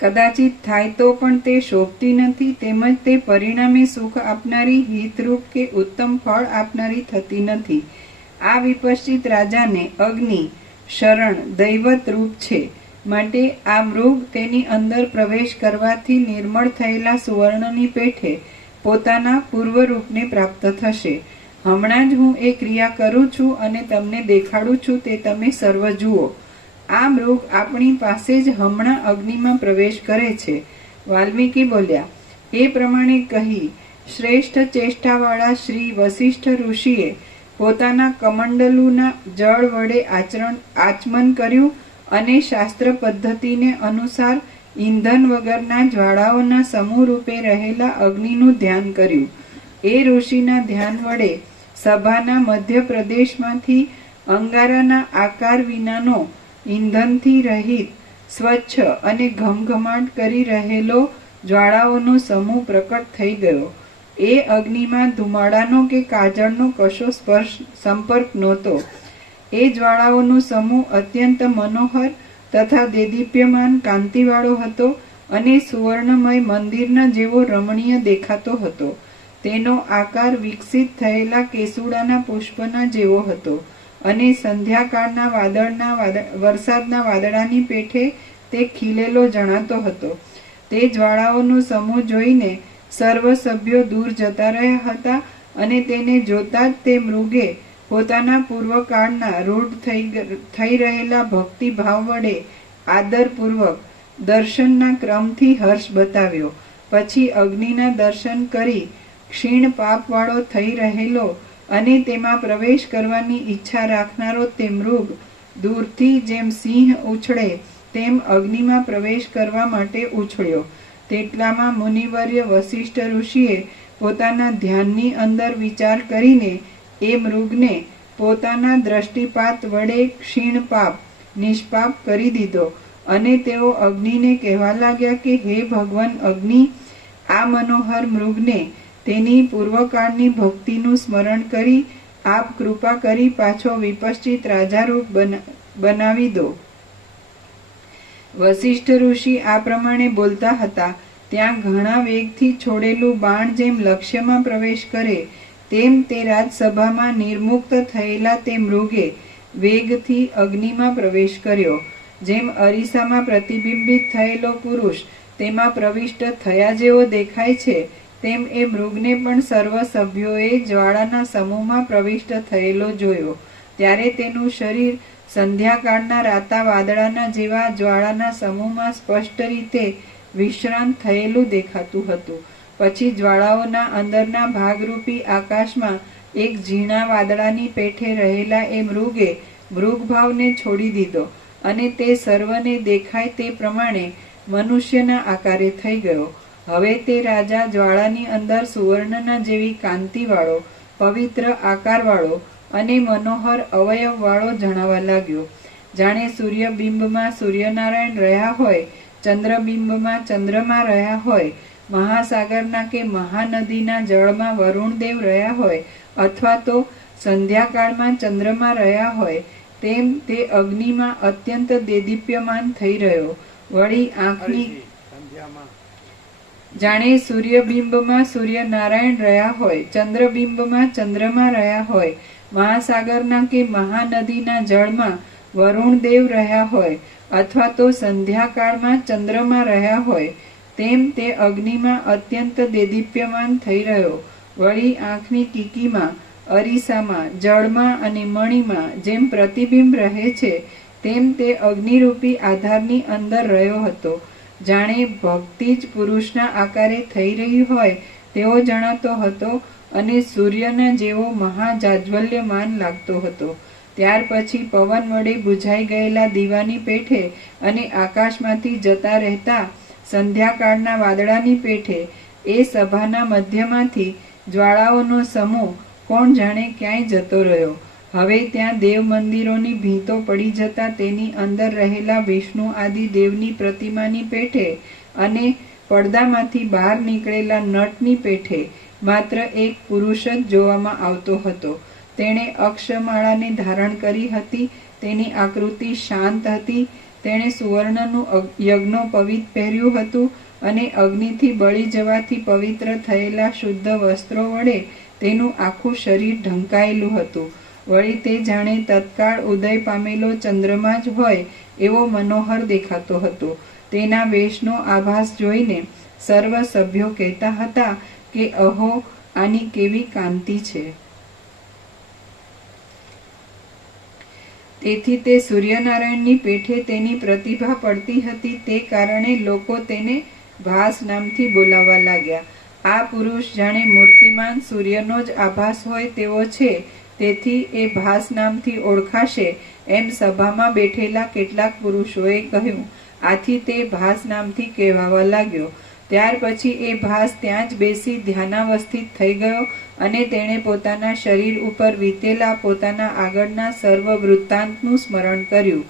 કદાચિત થાય તો પણ તે શોભતી નથી, તેમજ તે પરિણામે સુખ આપનારી, હિતરૂપ કે ઉત્તમ ફળ આપનારી થતી નથી. આ વિપશ્ચિત રાજાને અગ્નિ, શરણ, દૈવત રૂપ છે. માટે આ મૃગ તેની અંદર પ્રવેશ કરવાથી નિર્મળ થયેલા સુવર્ણની પેઠે પોતાના પૂર્વરૂપને પ્રાપ્ત થશે. હમણાં જ હું એ ક્રિયા કરું છું અને તમને દેખાડું છું, તે તમે સર્વ જુઓ. આ મૃગ આપણી પાસે જ હમણાં અગ્નિમાં પ્રવેશ કરે છે. વાલ્મીકી બોલ્યા એ પ્રમાણે કહી, શ્રેષ્ઠ ચેષ્ટાવાળા શ્રી વશિષ્ઠ ઋષિએ પોતાના કમંડલુના જળ વડે આચરણ, આચમન કર્યું અને શાસ્ત્ર પદ્ધતિને અનુસાર ઈંધન વગરના જ્વાળાઓના સમૂહ રૂપે રહેલા અગ્નિનું ધ્યાન કર્યું. એ ઋષિના ધ્યાન વડે સભાના મધ્ય પ્રદેશમાંથી અંગારાના આકાર વિનાનો ઈંધનથી રહિત, સ્વચ્છ અને ઘમઘમાટ કરી રહેલો જ્વાળાઓનો સમૂહ પ્રકટ થઈ ગયો. એ અગ્નિમાં ધુમાડાનો કે કાજળનો કશો સ્પર્શ, સંપર્ક નહોતો. એ જ્વાળાઓનો સમૂહ અત્યંત મનોહર તથા દેદીપ્યમાન કાંતિવાળો હતો અને સુવર્ણમય મંદિરના જેવો રમણીય દેખાતો હતો. તેનો આકાર વિકસિત થયેલા કેસુડાના પુષ્પના જેવો હતો. અને સંધ્યાકાળના વાદળના વાદળ વરસાદના વાદળાની પેઠે તે ખીલેલો જણાતો હતો. તે જ્વાળાઓનો સમૂહ જોઈને સર્વ સભ્યો દૂર જતા રહ્યા હતા અને તેને જોતા જ તે મૃગે પોતાના પૂર્વકાળના રૂઢ થઈ થઈ રહેલા ભક્તિભાવ વડે આદરપૂર્વક દર્શનના ક્રમથી હર્ષ બતાવ્યો. પછી અગ્નિના દર્શન કરી ક્ષીણ પાપવાળો થઈ રહેલો અને તેમાં પ્રવેશ કરવાની ઈચ્છા રાખનારો તે મૃગ દૂરથી જેમ સિંહ ઉછળે, તેમ અગ્નિમાં પ્રવેશ કરવા માટે ઉછળ્યો. તેટલામાં મુનિવર્ય વશિષ્ઠ ઋષિએ પોતાના ધ્યાનની અંદર વિચાર કરીને એ મૃગને પોતાના દ્રષ્ટિપાત વડે ક્ષીણ પાપ નિષ્પાપ કરી દીધો અને તેઓ અગ્નિને કહેવા લાગ્યા કે, હે ભગવાન અગ્નિ, આ મનોહર મૃગને તેની પૂર્વકાળની ભક્તિનું સ્મરણ કરી આપ કૃપા કરી પાછો વિપશ્ચિત રાજારૂપ બનાવી દો. વશિષ્ઠ ઋષિ આ પ્રમાણે બોલતા હતા, ત્યાં ઘણા વેગથી છોડેલું બાણ જેમ લક્ષ્યમાં પ્રવેશ કરે, તેમ તે રાજસભામાં નિર્મુક્ત થયેલા તે મૃગે વેગથી અગ્નિમાં પ્રવેશ કર્યો. જેમ અરીસામાં પ્રતિબિંબિત થયેલો પુરુષ તેમાં પ્રવિષ્ટ થયા જેવો દેખાય છે તેમ એ મૃગને પણ સર્વ સભ્યોએ જ્વાળાના સમૂહમાં પ્રવિષ્ટ થયેલો જોયો. ત્યારે તેનું શરીર સંધ્યાકાળના રાતા વાદળાના જેવા જ્વાળાના સમૂહમાં સ્પષ્ટ રીતે વિશ્રાંત થયેલું દેખાતું હતું. પછી જ્વાળાઓના અંદરના ભાગરૂપી આકાશમાં એક ઝીણા વાદળાની પેઠે રહેલા એ મૃગે મૃગભાવને છોડી દીધો અને તે સર્વને દેખાય તે પ્રમાણે મનુષ્યના આકારે થઈ ગયો. હવે તે રાજા જ્વાળાની અંદર સુવર્ણના જેવી કાંતિવાળો, પવિત્ર આકારવાળો અને મનોહર અવયવવાળો જણાવા લાગ્યો. જાણે સૂર્યબિંબમાં સૂર્યનારાયણ રહ્યા હોય, ચંદ્રબિંબમાં ચંદ્રમા રહ્યા હોય, મહાસાગરના કે મહાનદીના જળમાં વરુણદેવ રહ્યા હોય અથવા તો સંધ્યાકાળમાં ચંદ્રમાં રહ્યા હોય, તેમ તે અગ્નિમાં અત્યંત દેદીપ્યમાન થઈ રહ્યો. વળી આંખની જાણે સૂર્યબિંબમાં સૂર્યનારાયણ રહ્યા હોય, ચંદ્રબિંબમાં ચંદ્રમા રહ્યા હોય, મહાસાગરના કે મહાનદીના જળમાં વરુણદેવ રહ્યા હોય, અથવા તો સંધ્યાકાળમાં ચંદ્રમાં રહ્યા હોય, તેમ તે અગ્નિમાં અત્યંત દેદીપ્યમાન થઈ રહ્યો. વળી આંખની કીકીમાં, અરીસામાં, જળમાં અને મણીમાં જેમ પ્રતિબિંબ રહે છે, તેમ તે અગ્નિરૂપી આધારની અંદર રહ્યો હતો. જાણે ભક્તિ જ પુરુષના આકારે થઈ રહી હોય, તેવો જણાતો હતો અને સૂર્યના જેવો મહાજાજ્વલ્યમાન લાગતો હતો. ત્યાર પછી પવન વડે બુઝાઈ ગયેલા દીવાની પેઠે અને આકાશમાંથી જતા રહેતા સંધ્યાકાળના વાદળાની પેઠે, એ સભાના મધ્યમાંથી જ્વાળાઓનો સમૂહ કોણ જાણે ક્યાંય જતો રહ્યો. હવે ત્યાં દેવ મંદિરોની ભીંતો પડી જતા તેની અંદર રહેલા વિષ્ણુ આદિ દેવની પ્રતિમાની પેઠે અને પડદામાંથી બહાર નીકળેલા નટની પેઠે માત્ર એક પુરુષ જ જોવામાં આવતો હતો. તેણે અક્ષમાળાને ધારણ કરી હતી, તેની આકૃતિ શાંત હતી, તેણે સુવર્ણનું યજ્ઞોપવિત પહેર્યું હતું અને અગ્નિથી બળી જવાથી પવિત્ર થયેલા શુદ્ધ વસ્ત્રો વડે તેનું આખું શરીર ઢંકાયેલું હતું. વળી તે જાણે તત્કાળ ઉદય પામેલો ચંદ્રમા જ હોય એવો મનોહર દેખાતો હતો. તેના વેશનો આભાસ જોઈને સર્વ સભ્યો કહેતા હતા કે, અહો, આની કેવી કાંતિ છે. તેથી તે સૂર્યનારાયણની પેઠે તેની પ્રતિભા પડતી હતી તે કારણે લોકો તેને ભાસ નામથી બોલાવવા લાગ્યા. આ પુરુષ જાણે મૂર્તિમાન સૂર્યનો જ આભાસ હોય તેવો છે તેથી એ ભાસ નામથી ઓળખાશે. એમ સભામાં બેઠેલા કેટલાક પુરુષોએ કહ્યું, આથી તે ભાસ નામથી કહેવાવા લાગ્યો. ત્યાર પછી એ ભાસ ત્યાં જ બેસી ધ્યાનાવસ્થિત થઈ ગયો અને તેણે પોતાના શરીર ઉપર વીતેલા પોતાના આગળના સર્વ વૃત્તાંતનું સ્મરણ કર્યું.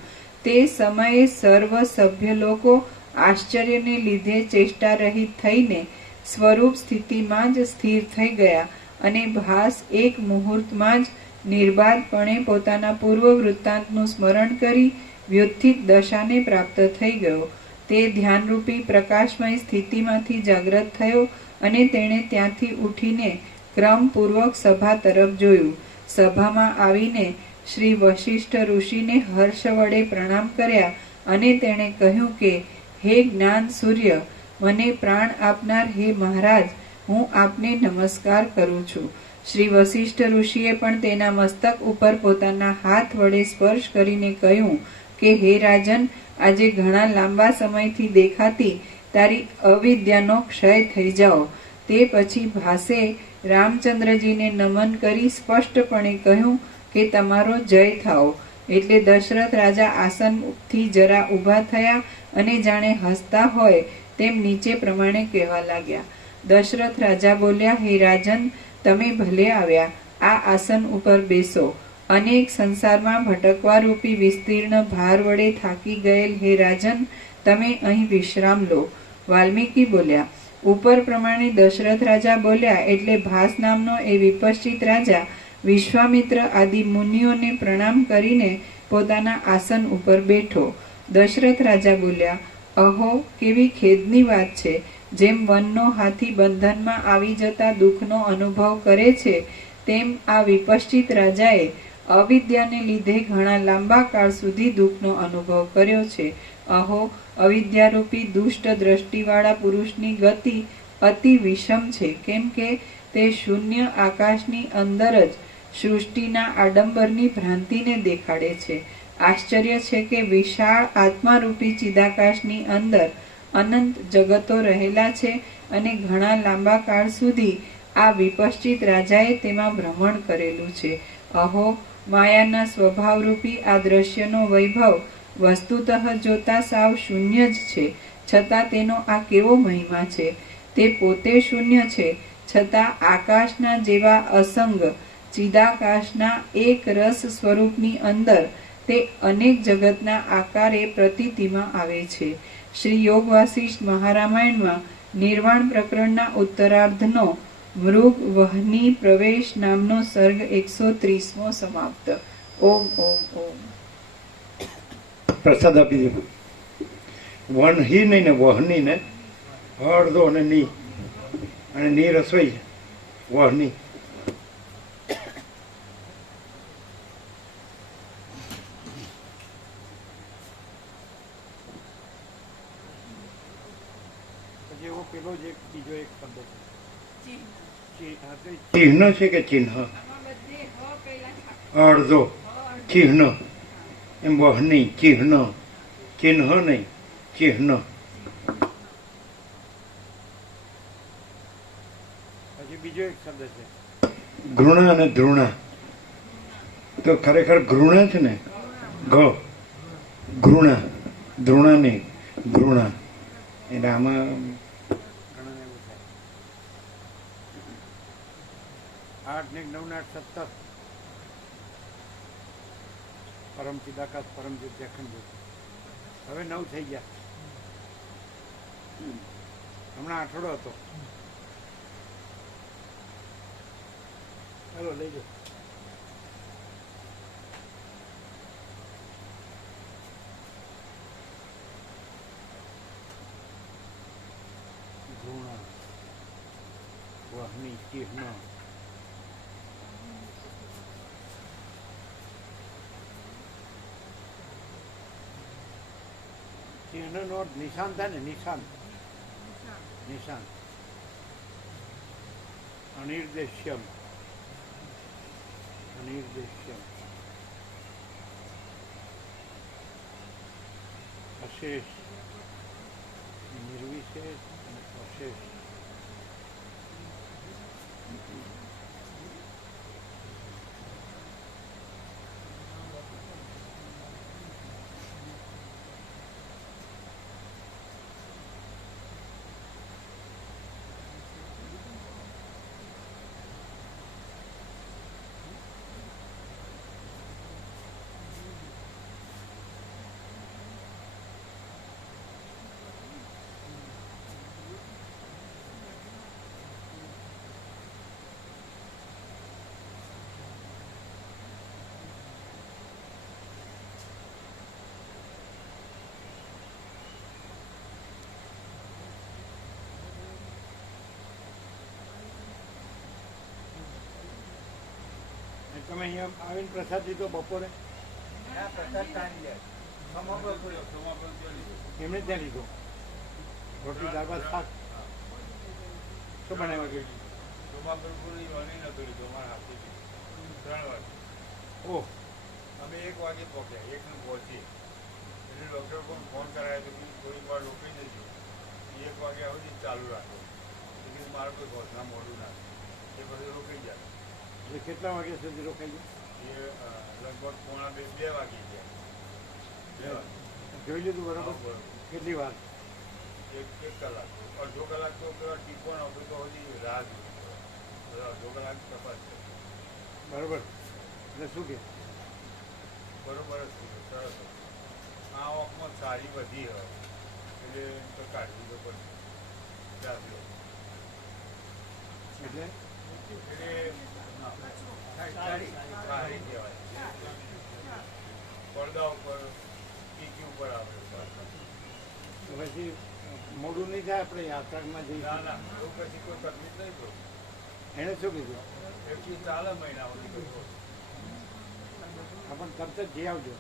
તે સમયે સર્વ સભ્ય લોકો આશ્ચર્યને લીધે ચેષ્ટા રહિત થઈને સ્વરૂપ સ્થિતિમાં જ સ્થિર થઈ ગયા. અને ભાસ એક મુહૂર્તમાં જ નિર્બાધપણે પોતાના પૂર્વ વૃત્તાંતનું સ્મરણ કરી વ્યુત્થિત દશાને પ્રાપ્ત થઈ ગયો. તે ધ્યાનરૂપી પ્રકાશમય સ્થિતિમાંથી જાગ્રત થયો અને તેણે ત્યાંથી ઉઠીને ક્રમપૂર્વક સભા તરફ જોયું. સભામાં આવીને શ્રી વશિષ્ઠ ઋષિને હર્ષ વડે પ્રણામ કર્યા અને તેણે કહ્યું કે, હે જ્ઞાન સૂર્ય, મને પ્રાણ આપનાર હે મહારાજ હું આપને નમસ્કાર કરું છું. શ્રી વશિષ્ઠ ઋષિએ પણ તેના મસ્તક ઉપર પોતાના હાથ વડે સ્પર્શ કરીને કહ્યું કે, હે રાજન, આજે ઘણા લાંબા સમયથી દેખાતી તારી અવિદ્યાનો ક્ષય થઈ જાઓ. તે પછી ભાસે રામચંદ્રજીને નમન કરી સ્પષ્ટપણે કહ્યું કે, તમારો જય થાઓ. એટલે દશરથ રાજા આસનથી જરા ઊભા થયા અને જાણે હસતા હોય તેમ નીચે પ્રમાણે કહેવા લાગ્યા. દશરથ રાજા બોલ્યા, હે રાજન, તમે ભલે આવ્યા, આ આસન ઉપર બેસો. અનેક સંસારમાં ભટકવા રૂપી વિસ્તીર્ણ ભાર વડે થાકી ગયેલ હે રાજન, તમે અહીં વિશ્રામ લો. વાલ્મીકી બોલ્યા, ઉપર પ્રમાણે દશરથ રાજા બોલ્યા, એટલે ભાસ નામનો એ વિપશ્ચિત રાજા વિશ્વામિત્ર આદિ મુનિઓને પ્રણામ કરીને પોતાના આસન ઉપર બેઠો. દશરથ રાજા બોલ્યા, અહો, કેવી ખેદની વાત છે. જેમ વનનો હાથી બંધનમાં આવી જતા દુઃખનો અનુભવ કરે છે, તેમ આ વિપશ્ચિત રાજાએ અવિદ્યાને લીધે ઘણા લાંબા કાળ સુધી દુઃખનો અનુભવ કર્યો છે. અહો, અવિદ્યારૂપી દુષ્ટ દ્રષ્ટિવાળા પુરુષની ગતિ અતિ વિષમ છે. કેમ કે તે શૂન્ય આકાશની અંદર જ સૃષ્ટિના આડંબરની ભ્રાંતિને દેખાડે છે. આશ્ચર્ય છે કે વિશાળ આત્મારૂપી ચિદાકાશની અંદર અનંત જગતો રહેલા છે અને ઘણા લાંબા કાળ સુધી આ વિપશ્ચિત રાજાએ તેમાં ભ્રમણ કરેલું છે. અહો, માયાના સ્વભાવરૂપી આ દ્રશ્યનો વૈભવ વસ્તુતઃ જોતા સાવ શૂન્ય જ છે, છતાં તેનો આ કેવો મહિમા છે? તે પોતે શૂન્ય છે, છતાં આકાશના જેવા અસંગ, ચિદાકાશના એક રસ સ્વરૂપની અંદર તે અનેક જગતના આકારે પ્રતીતિમાં આવે છે. શ્રી યોગ વાસિષ્ઠ મહારામાયણમાં નિર્વાણ પ્રકરણના ઉત્તરાર્ધનો મૃગ વહની પ્રવેશ નામનો સર્ગ એકસો ત્રીસમો સમાપ્ત. ઓમ ઓમ ઓમ. પ્રસાદ આપી દે. વન નહીં ને, વહની ને અડધો અને ની અને ની રસોઈ વહની પછી એવો પેલો જ એક બીજો એક શબ્દ છે ચિ- હા, તે ચિહ્ન છે કે ચિહ્ન? અડધો. ચિહ્ન. એમ વહની ચિહ્ન. ચિહ્ન નહીં ચિહ્ન. બીજો એક શબ્દ છે. ઘૃણા અને ધૃણા. તો ખરેખર ઘૃણા છે ને? ઘ. ઘૃણા. ધૃણા નહીં ઘૃણા એટલે આમાં ઘણાને એવું થાય આઠ ને નવ ને આઠ સત્તર પરમ ચિદાકાશ પરમ જ્યોત્યાખંડ હવે નવ થઈ ગયા. હમણાં આઠડો હતો. ચાલો લઈ જાઓ ચિહ્ન અર્થ નિશાન થાય ને નિશાન. નિશાન. અનિર્દેશ્યમ. અનિર્દેશ્યમ. અશેષ. નિર્વિશેષ અને અશેષ. તમે અહીંયા આવીને પ્રસાદ લીધો બપોરે? એમણે ત્યાં લીધો. રોટલી દાળ ભાત શાક. શું બનાવ્યા કે ઓહ. અમે એક વાગે પહોંચ્યા. એક ને પહોંચી એટલે ડૉક્ટર પણ ફોન કરાયો તો કે વાર રોકી જજો એક વાગે સુધી ચાલુ રાખો. એટલે મારે કોઈ ઘોષણા મોડું ના થાય. એ બધું રોકાઈ જાય. એટલે કેટલા વાગ્યા સુધી રોકાઈ એ લગભગ પોણા બે બે વાગી ગયા જોઈ લીધું બરાબર? કેટલી વાર? એક એક કલાક. અડધો કલાક તો પેલા ટીપણ આપણે તો હજી રાહ બધા અડધો કલાક તપાસ. બરાબર. એટલે શું કે? બરોબર જ સરસ આ ઓખમાં સારી વધી હોય એટલે તો કાઢવી તો પડશે. એટલે એટલે પછી મોડું નહીં થાય આપણે યાત્રામાં જઈએ ના ના એવું પછી કોઈ તકલીફ નહીં પડે એણે શું કીધું એકથી ચાલે મહિના આપણ તરત જ જઈ આવજો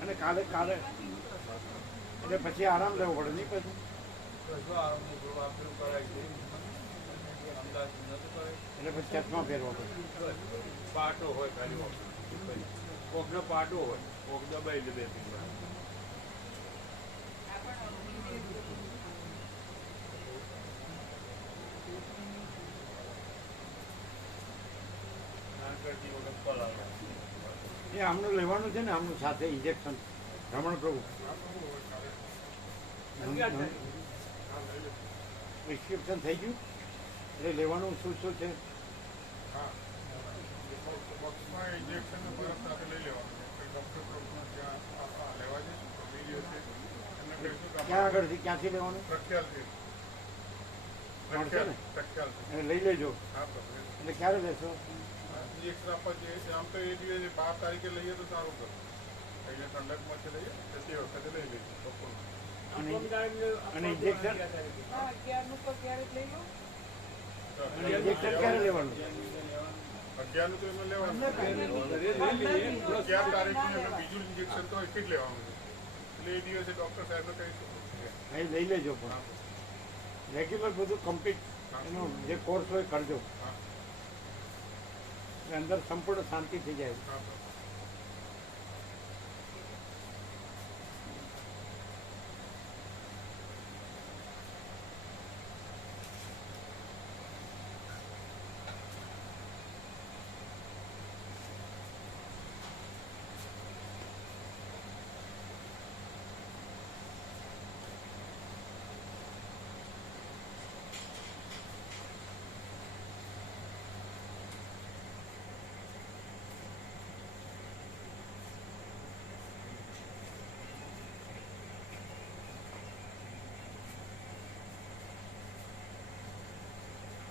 અને કાલે કાલે એટલે પછી આરામ લેવો પડે નહીં પછી? એટલે પછી ચશ્મા ફેરવા પાટો હોય ખાલી કોકનો પાટો હોય કોક દબાઈ લે બે. એ આમનું લેવાનું છે ને આમનું સાથે ઇન્જેક્શન રમણ પ્રભુ. પ્રિસ્ક્રિપ્શન થઈ ગયું એટલે લેવાનું શું શું છે હા બોક્સમાં ઇન્જેક્શન બરફ સાથે લઈ લેવાનું ત્યાં લેવા જઈશું ક્યાં આગળથી ક્યાંથી લેવાનું લઈ લેજો એટલે ક્યારે લેશો આમ તો એ દિવસે બાર તારીખે લઈએ તો સારું કરું એટલે ઠંડકમાં લઈએ તો વખતે લઈ લઈશું બપોરના અને અને ઇન્જેક્શન? ઇન્જેક્શન ક્યારે લેવાનું? અગિયારનું તો એમને લેવાનું. અગિયાર તારીખનું બીજું ઇન્જેક્શન તો એક જ લેવાનું એટલે એ દિવસે ડૉક્ટર સાહેબને કહીશું અહીં લઈ લેજો પણ. રેગ્યુલર બધું કમ્પ્લીટ એનો જે કોર્સ હોય કરજો. અંદર સંપૂર્ણ શાંતિ થઈ જાય હા પ્રભુ.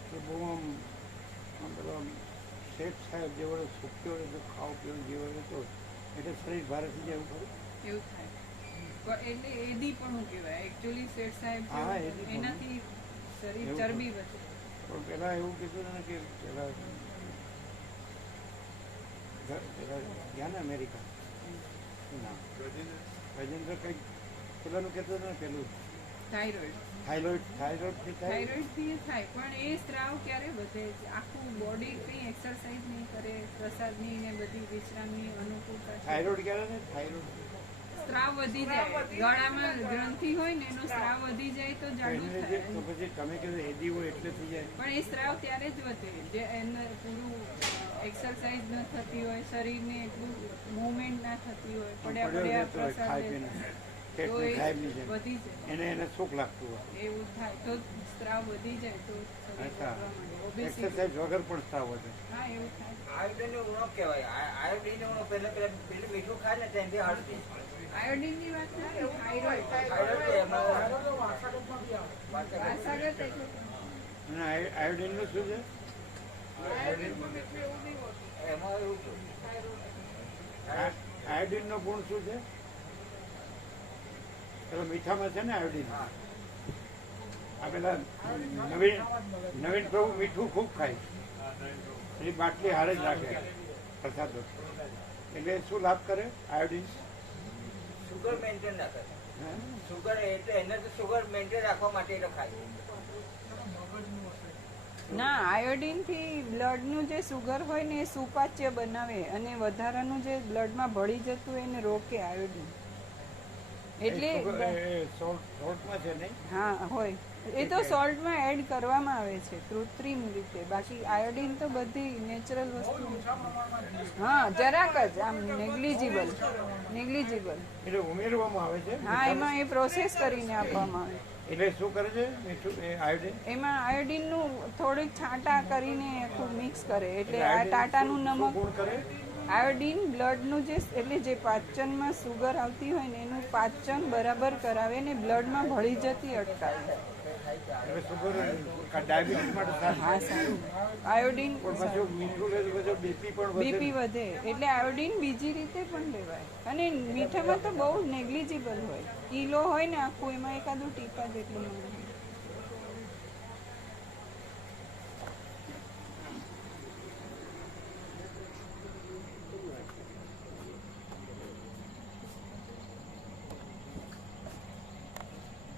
તો બહુ આમ આમ પેલો આમ શેઠ સાહેબ જે વડે સુખ્યો તો ખાવ પીવું જે વડે તો એટલે શરીર ભારે થઈ જાય એવું ખરું? એવું થાય. એટલે એડી પણ હું કહેવાય. એકચ્યુઅલી શેઠ સાહેબ એનાથી શરીર ચરબી વધે. પણ પેલા એવું કીધું ને કે પહેલાં ગયા ને અમેરિકા? ના. નામ કંઈક પેલાનું કહેતો હતો ને પેલું? થાઇરોઇડ થાઇરોઇડ થાઇરોઇડથી થાય? થાઇરોઇડથી થાય પણ એ સ્ત્રાવ ક્યારે વધે? આખું બોડી કઈ એક્સરસાઇઝ નહીં કરે પ્રસાદની ને બધી વિશ્રામની અનુકૂળતા થાઇરોઇડ ક્યારે ને થાઇરોઇડ સ્ત્રાવ વધી જાય. ગળામાં ગ્રંથિ હોય ને એનો સ્ત્રાવ વધી જાય તો જાડું થાય. તો પછી તમે કીધું હેડી હોય એટલે થઈ જાય. પણ એ સ્ત્રાવ ત્યારે જ વધે. જે એને પૂરું એક્સરસાઇઝ ન થતી હોય શરીરને એટલું મૂવમેન્ટ ના થતી હોય પડ્યા પડ્યો પ્રસાદ પેટની સાહેબની જેમ એને એને સુખ લાગતું હોય. એવું થાય. તો સ્ત્રાવ વધી જાય તો શરીર અચ્છા. વધવા માંડે. Obesity. એક્સરસાઇઝ વગર પણ સ્ત્રાવ વધે. હા એવું થાય. આયોડિન ઉણો કહેવાય. આયોડિન ઉણો પહેલા પેલા પેલું મીઠું ખાય ને ત્યાંથી હળદી આયોડિનની વાત નથી થાઇરોઇડ થાઇરોઇડ તો એમાં વારસાગત એટલે અને આયો- આયોડિનનું શું છે? એમાં એવું છે આ- આયોડિનનો ગુણ શું છે? પેલા મીઠામાં છે ને આયોડીન આ પેલા નવીન નવીન પ્રભુ મીઠું ખૂબ ખાય. એની બાટલી હારે જ રાખે પ્રસાદ. એટલે શું લાભ કરે? આયોડીન? સુગર મેન્ટેન રાખે સુગર એટલે એને તો સુગર મેન્ટેન રાખવા માટે એ ખાય. ના આયોડીનથી બ્લડનું જે સુગર હોય ને એ સુપાચ્ય બનાવે અને વધારાનું જે બ્લડમાં ભળી જતું એને રોકે આયોડિન. એટલે છે નહીં? હા હોય. એ તો સોલ્ટમાં એડ કરવામાં આવે છે કૃત્રિમ રીતે. બાકી આયોડિન તો બધી નેચરલ વસ્તુ. હા જરાક જ આમ નેગ્લિજિબલ નેગ્લિજિબલ એટલે ઉમેરવામાં આવે છે? હા એમાં એ પ્રોસેસ કરીને આપવામાં આવે. એટલે શું કરે છે? આયોડિન એમાં આયોડિનનું થોડીક છાંટા કરીને આખું મિક્સ કરે. એટલે આ ટાટાનું નમક કરે? આયોડિન બ્લડનું જે એટલે જે પાચનમાં સુગર આવતી હોય ને એનું પાચન બરાબર કરાવે ને બ્લડમાં ભળી જતી અટકાવે. હા સારું. આયોડિન બીપી વધે. એટલે આયોડીન બીજી રીતે પણ લેવાય. અને મીઠામાં તો બહુ નેગ્લિજિબલ હોય. કિલો હોય ને આખું એમાં એકાદું ટીપા જેટલું મળે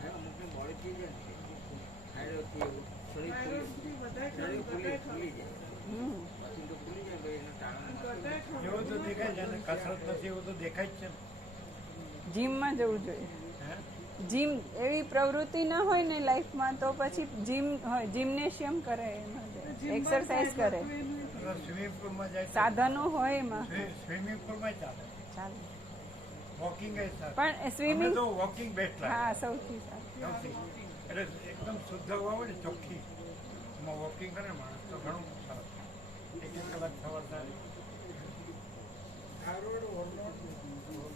અમુકની બોડી થઈ જાય ને થાઇરોઇડથી એવું શરીર ફૂલી શરીર ફૂલી ફૂલી જાય પછી તો ફૂલી જાય તો એનો ટાણું એવું તો દેખાય છે કસરત નથી એવું તો દેખાય જ છે જીમમાં જવું જોઈએ. જીમ એવી પ્રવૃત્તિ ના હોય ને લાઈફમાં તો પછી જીમ હોય જિમ્નેશિયમ કરે એક્સરસાઇઝ કરે સ્વિમિંગ પુલમાં જાય સાધનો હોય એમાં. સ્વિ- સ્વિમિંગ પુલમાં ચાલે ચાલે વોકિંગ એ પણ સ્વિમિંગ વોકિંગ બેસ્ટ હા સૌથી સારું. એટલે એકદમ શુદ્ધ હવા હોય ને ચોખ્ખી એમાં વોકિંગ કરે ને માણસ તો ઘણું સરસ એક એક કલાક સવાર થાય थायराइड हार्मोन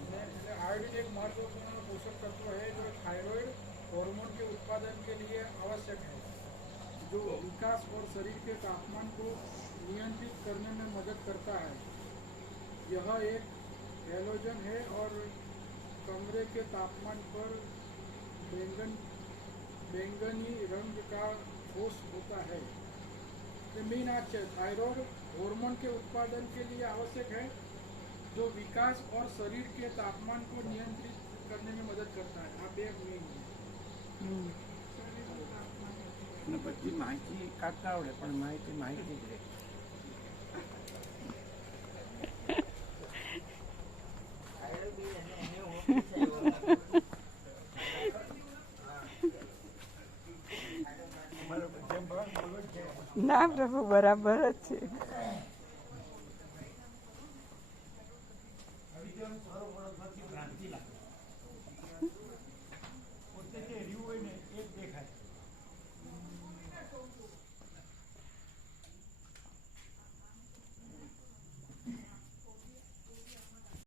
में आयोडीन एक महत्वपूर्ण पोषक तत्व है जो थायराइड हार्मोन के उत्पादन के लिए आवश्यक है जो विकास और शरीर के तापमान को नियंत्रित करने में मदद करता है यह एक हेलोजन है और कमरे के तापमान पर बैंगन बैंगनी रंग का ठोस होता है ये मेन आज है थायराइड हार्मोन के उत्पादन के लिए आवश्यक है जो विकास और शरीर के तापमान को नियंत्रित करने में मदद करता है आप एक मेन है હમ. અને પછી માહિતી કાઢતા આવડે પણ માહિતી માહિતી જ રહે ના પ્રભુ બરાબર